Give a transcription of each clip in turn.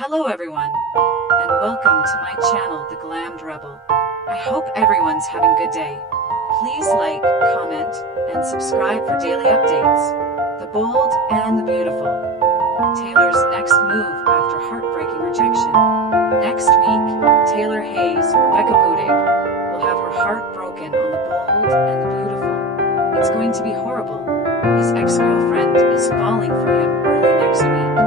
Hello everyone, and welcome to my channel, The Glammed Rebel. I hope everyone's having a good day. Please like, comment, and subscribe for daily updates. The bold and the beautiful. Taylor's next move after heartbreaking rejection. Next week, Taylor Hayes, Rebecca Budig, will have her heart broken on the bold and the beautiful. It's going to be horrible. His ex-girlfriend is falling for him early next week.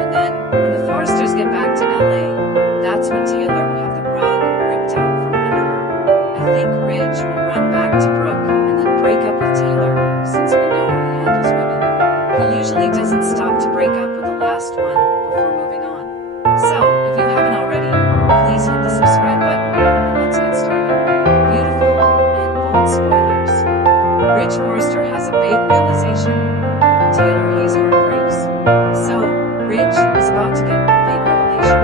And then, when the Forresters get back to LA, that's when Taylor will have the rug ripped out from under her. I think Ridge will run back to Brooke and then break up with Taylor, since we know how he handles women. He usually doesn't stop to break up with the last one before moving on. So, if you haven't already, please hit the subscribe button and let's get started. Beautiful and bold spoilers. Ridge Forrester has a big realization, and Taylor Hayes heart breaks. So, Ridge is about to get a big revelation.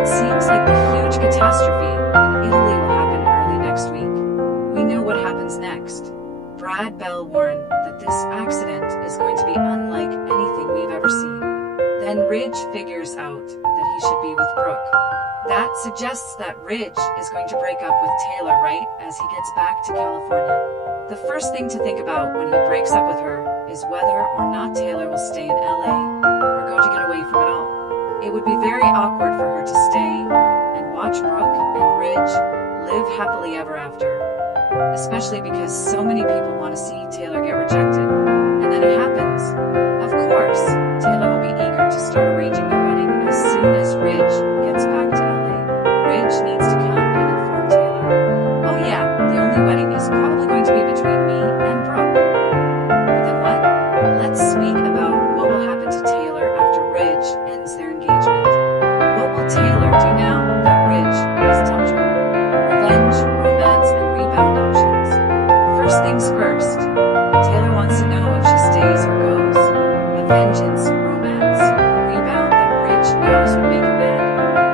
It seems like the huge catastrophe in Italy will happen early next week. We know what happens next. Brad Bell warned that this accident is going to be unlike anything we've ever seen. Then Ridge figures out that he should be with Brooke. That suggests that Ridge is going to break up with Taylor right as he gets back to California. The first thing to think about when he breaks up with her is whether or not Taylor will stay in LA or go to get away from it all. It would be very awkward for her to stay and watch Brooke and Ridge live happily ever after, especially because so many people want to see Taylor get rejected. And then it happens. Of course, Taylor will be eager to start arranging their wedding as soon as Ridge gets back to LA. Ridge needs to come and inform Taylor. Oh yeah, the only wedding is probably going to be between me and Brooke. But then what? Let's speak about what will happen to Taylor after Ridge ends their engagement. What will Taylor do now that Ridge has dumped her? Revenge, romance, and rebound options. First things first, Taylor wants to know if she stays or goes. A vengeance, romance, or rebound that Ridge knows would make her mad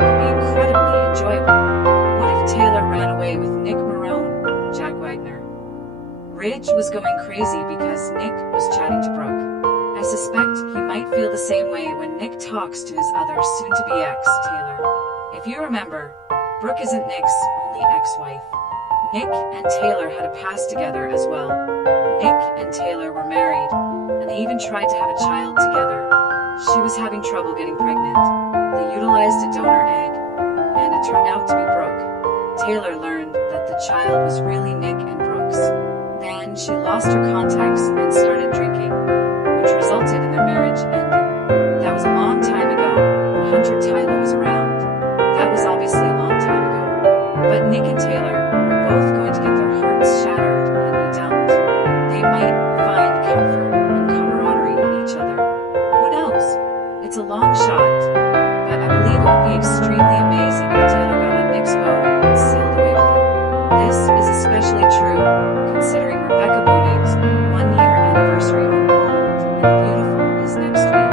could be incredibly enjoyable. What if Taylor ran away with Nick Marone, Jack Wagner? Ridge was going crazy because Nick was chatting to Brooke. I suspect he might feel the same way when Nick talks to his other soon-to-be ex, Taylor. If you remember, Brooke isn't Nick's only ex-wife. Nick and Taylor had a past together as well. Nick and Taylor were married, and they even tried to have a child together. She was having trouble getting pregnant. They utilized a donor egg, and it turned out to be Brooke. Taylor learned that the child was really Nick and Brooke's. Then she lost her contacts and started drinking, which resulted in their marriage ending. That was a long time ago when Hunter Tyler was around. That was obviously a long time ago. But Nick and Taylor were both going to get their hearts shattered and be dumped. They might find comfort and camaraderie in each other. Who knows? It's a long shot, but I believe it would be extremely amazing if Taylor got on Nick's boat and sailed away with him. This is especially true considering Rebecca Budig's 1-year anniversary on Bold and the Beautiful is next week.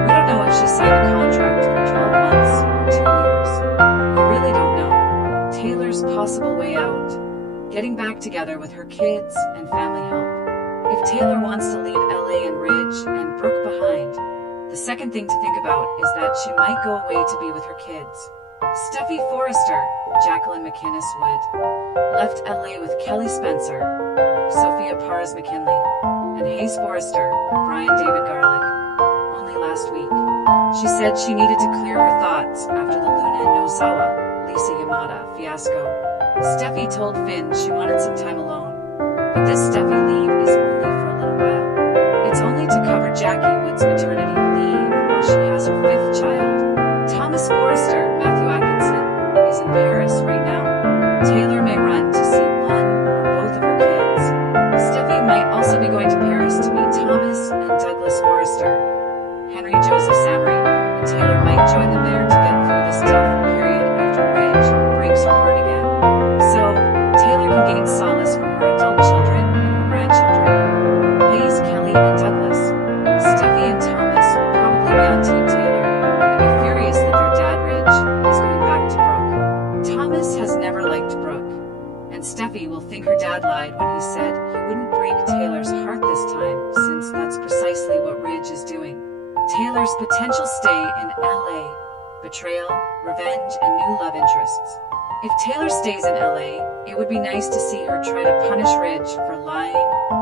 We don't know if she signed a contract for 12 months or 2 years. We really don't know. Taylor's possible way out. Getting back together with her kids and family help. If Taylor wants to leave LA and Ridge and Brooke behind, the second thing to think about is that she might go away to be with her kids. Steffi Forrester, Jacqueline McInnes Wood, left LA with Kelly Spencer, Sophia Parrs McKinley, and Hayes Forrester, Brian David Garlick, only last week. She said she needed to clear her thoughts after the Luna Nozawa, Lisa Yamada fiasco. Steffi told Finn she wanted some time alone, but this Steffi leave is only for a little while. It's only to cover Jackie Wood's maternity leave while she has her 5th child. Thomas Forrester, Matthew Atkinson, is in Paris right now. Taylor may run to see one or both of her kids. Steffi might also be going to Paris to meet Thomas and Douglas Forrester. Henry Joseph Samry and Taylor might join them there to get through this tough period after Ridge breaks her heart again. So, Taylor can gain solace from her adult children and her grandchildren. Hayes, Kelly, and Douglas. Steffi and Thomas will probably be on Team Taylor and be furious that their dad Ridge is going back to Brooke. Thomas has never liked Brooke, and Steffi will think her dad lied when he said he wouldn't break Taylor's heart this time, since that's precisely what Ridge is doing. Taylor's potential stay in LA betrayal, revenge, and new love interests. If Taylor stays in LA, it would be nice to see her try to punish Ridge for lying,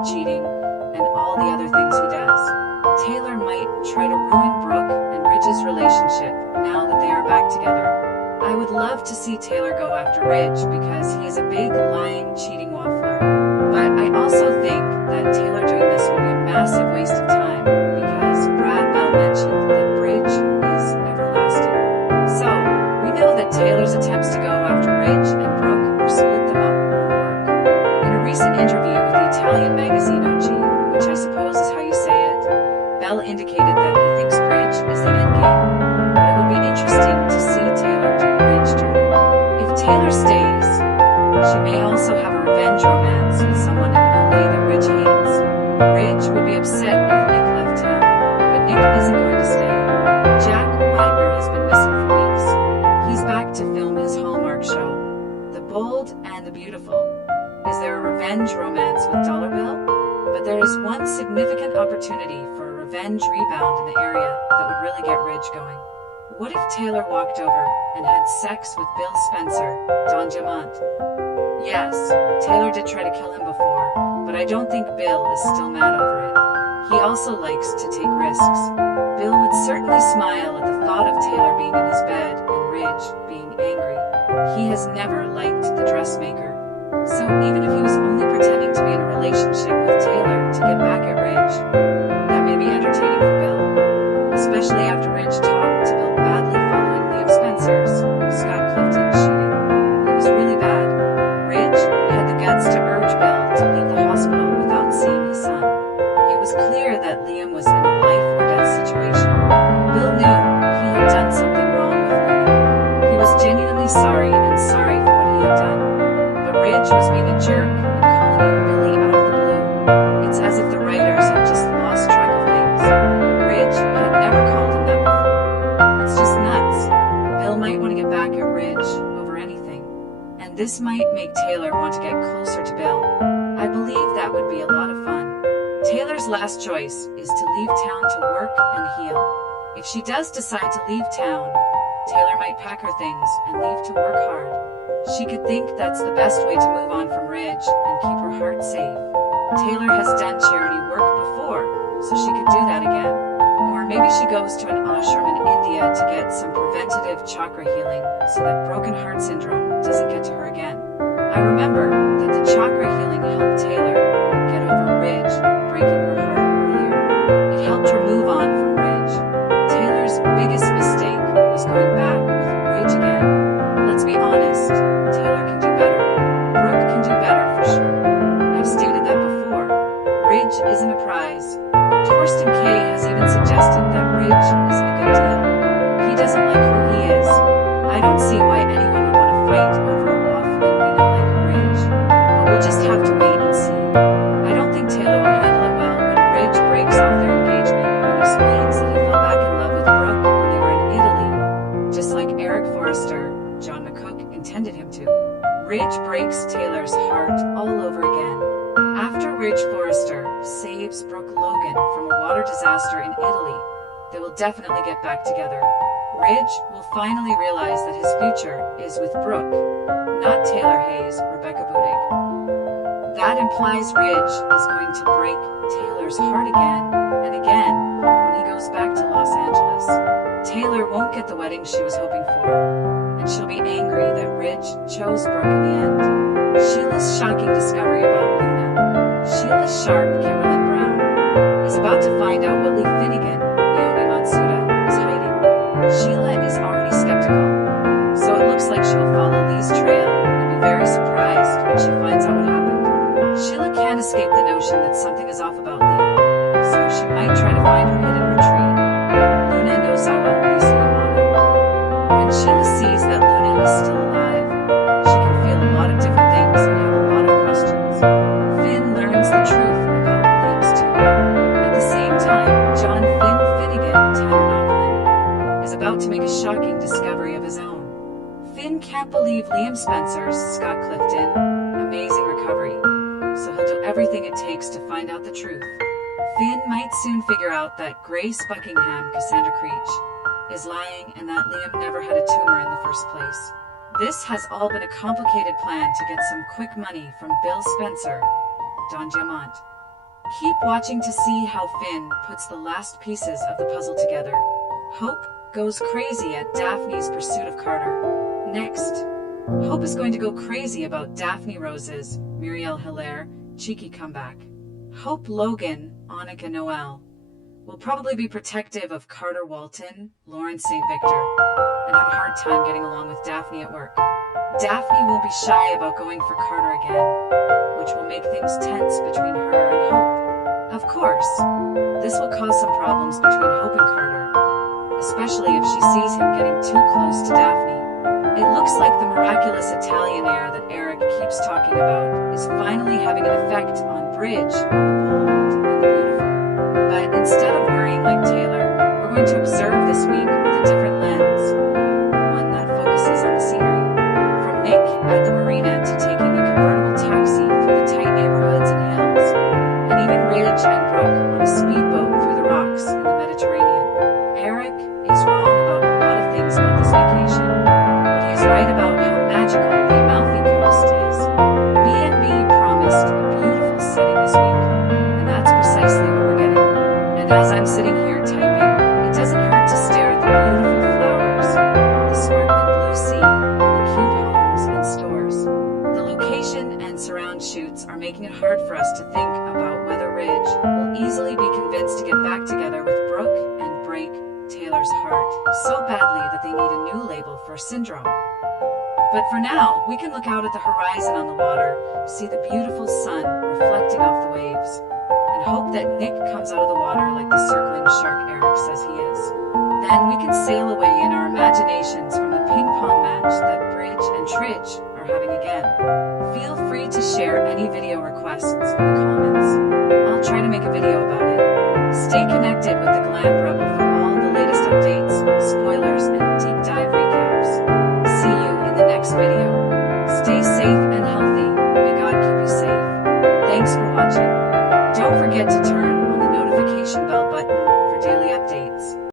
cheating, and all the other things he does. Taylor might try to ruin Brooke and Ridge's relationship now that they are back together. I would love to see Taylor go after Ridge because he is a big lying, cheating waffler. But I also think that Taylor doing this would be a massive waste of time because Brad Bell mentioned that Bridge is everlasting. So, we know that Taylor's attempts to go after Ridge and Brooke or split them up won't work. In a recent interview with the Italian magazine OG, which I suppose is how you say it, Bell indicated that he thinks Bridge is the endgame. But it would be interesting to see Taylor do Ridge journey. If Taylor stays, she may also have a revenge romance with someone in LA that Ridge hates. Ridge would be upset if Nick left town, but Nick isn't going to stay. Jack Wagner has been missing for weeks. He's back to film his Hallmark show, The Bold and the Beautiful. Is there a revenge romance with Dollar Bill? But there is one significant opportunity for a revenge rebound in the area that would really get Ridge going. What if Taylor walked over and had sex with Bill Spencer, Don Diamont? Yes, Taylor did try to kill him before, but I don't think Bill is still mad over it. He also likes to take risks. Bill would certainly smile at the thought of Taylor being in his bed and Ridge being angry. He has never liked the dressmaker. So even if he was only pretending to be in a relationship with Taylor to get back at Ridge, that may be entertaining for Bill, especially after Ridge talked to Bill badly following Liam Spencer's Scott Clifton shooting. It was really bad. Ridge had the guts to urge Bill to leave the hospital without seeing his son. It was clear that Liam was in a life or death situation. Bill knew he had done something wrong with Liam. He was genuinely sorry and sorry for what he had done. But Ridge was being a jerk and calling him Billy out of the blue. It's as if the writers had just lost track of things. Ridge had never called him that before. It's just nuts. Bill might want to get back at Ridge over anything. And this might make Taylor want to get closer to Bill. I believe that would be a lot of fun. Taylor's last choice is to leave town to work and heal. If she does decide to leave town, Taylor might pack her things and leave to work hard. She could think that's the best way to move on from Ridge and keep her heart safe. Taylor has done charity work before, so she could do that again. Or maybe she goes to an ashram in India to get some preventative chakra healing so that broken heart syndrome doesn't get to her again. I remember that the chakra healing helped Taylor get over Ridge breaking her heart earlier. It helped her move on from Ridge. Taylor's biggest mistake was going back with Ridge again. Let's be honest, Taylor can do better. Brooke can do better for sure. I've stated that before. Ridge isn't a prize. Torsten K has even suggested that Ridge isn't a good deal. He doesn't like who he is. I don't see why anyone would want to fight over a waffling wiener like Ridge. But we'll just have to wait and see. I don't think Taylor will handle it well when Ridge breaks off their engagement and explains that he fell back in love with Brooke when they were in Italy, just like Eric Forrester, John McCook, intended him to. Ridge breaks Taylor's heart all over again. After Ridge Forrester saves Brooke Logan from a water disaster in Italy, they will definitely get back together. Ridge will finally realize that his future is with Brooke, not Taylor Hayes, Rebecca Budig. That implies Ridge is going to break Taylor's heart again and again when he goes back to Los Angeles. Taylor won't get the wedding she was hoping for, and she'll be angry that Ridge chose Brooke in the end. Sheila's shocking discovery about Luna. Sheila Sharp, Kimberlyn Brown, is about to find out what Lee Finnegan, Naomi Matsuda, is hiding. Sheila is already skeptical, so it looks like she will follow Lee's trail and be very surprised when she finds out what happened. Sheila can't escape the notion that something is off about Lee, so she might try to find her hidden retreat. Luna Nozawa, Lisa Yamano. When Sheila sees that Luna is still alive, she can feel a lot of different things and have a lot of questions. Finn learns the truth about Liam's tumor. At the same time, John Finn Finnegan, Tanner Novlin, is about to make a shocking discovery of his own. Finn can't believe Liam Spencer's Scott Clifton amazing recovery, so he'll do everything it takes to find out the truth. Finn might soon figure out that Grace Buckingham, Cassandra Creech, is lying and that Liam never had a tumor in the first place. This has all been a complicated plan to get some quick money from Bill Spencer, Don Diamant. Keep watching to see how Finn puts the last pieces of the puzzle together. Hope goes crazy at Daphne's pursuit of Carter. Next, Hope is going to go crazy about Daphne Rose's Muriel Hilaire cheeky comeback. Hope Logan, Annika Noel will probably be protective of Carter Walton, Lauren St. Victor, and have a hard time getting along with Daphne at work. Daphne won't be shy about going for Carter again, which will make things tense between her and Hope. Of course, this will cause some problems between Hope and Carter, especially if she sees him getting too close to Daphne. It looks like the miraculous Italian air that Eric keeps talking about is finally having an effect on Bridge, the bold and the beautiful. But instead of worrying like Taylor, we're going to observe this week with a different lens, one that focuses on the scenery. From Nick at the marina to taking a convertible taxi through the tight neighborhoods and hills, and even Ridge and Brooke on a speedboat through the rocks in the Mediterranean. Eric is wrong about a lot of things about this vacation, but he's right about how magical the Amalfi Coast is. B&B promised a beautiful setting this week, and that's precisely what we're getting. And as I'm sitting here typing, it doesn't hurt to stare at the beautiful flowers, the sparkling blue sea, and the cute homes and stores. The location and surround shoots are making it hard for us to think about whether Ridge will easily be convinced to get back together with Brooke and break Taylor's heart so badly that they need a new label for Syndrome. But for now, we can look out at the horizon on the water, see the beautiful sun reflecting off the waves, and hope that Nick comes out of the water like the circling shark Eric says he is. Then we can sail away in our imaginations from the ping pong match that Bridge and Tridge are having again. Feel free to share any video requests in the comments.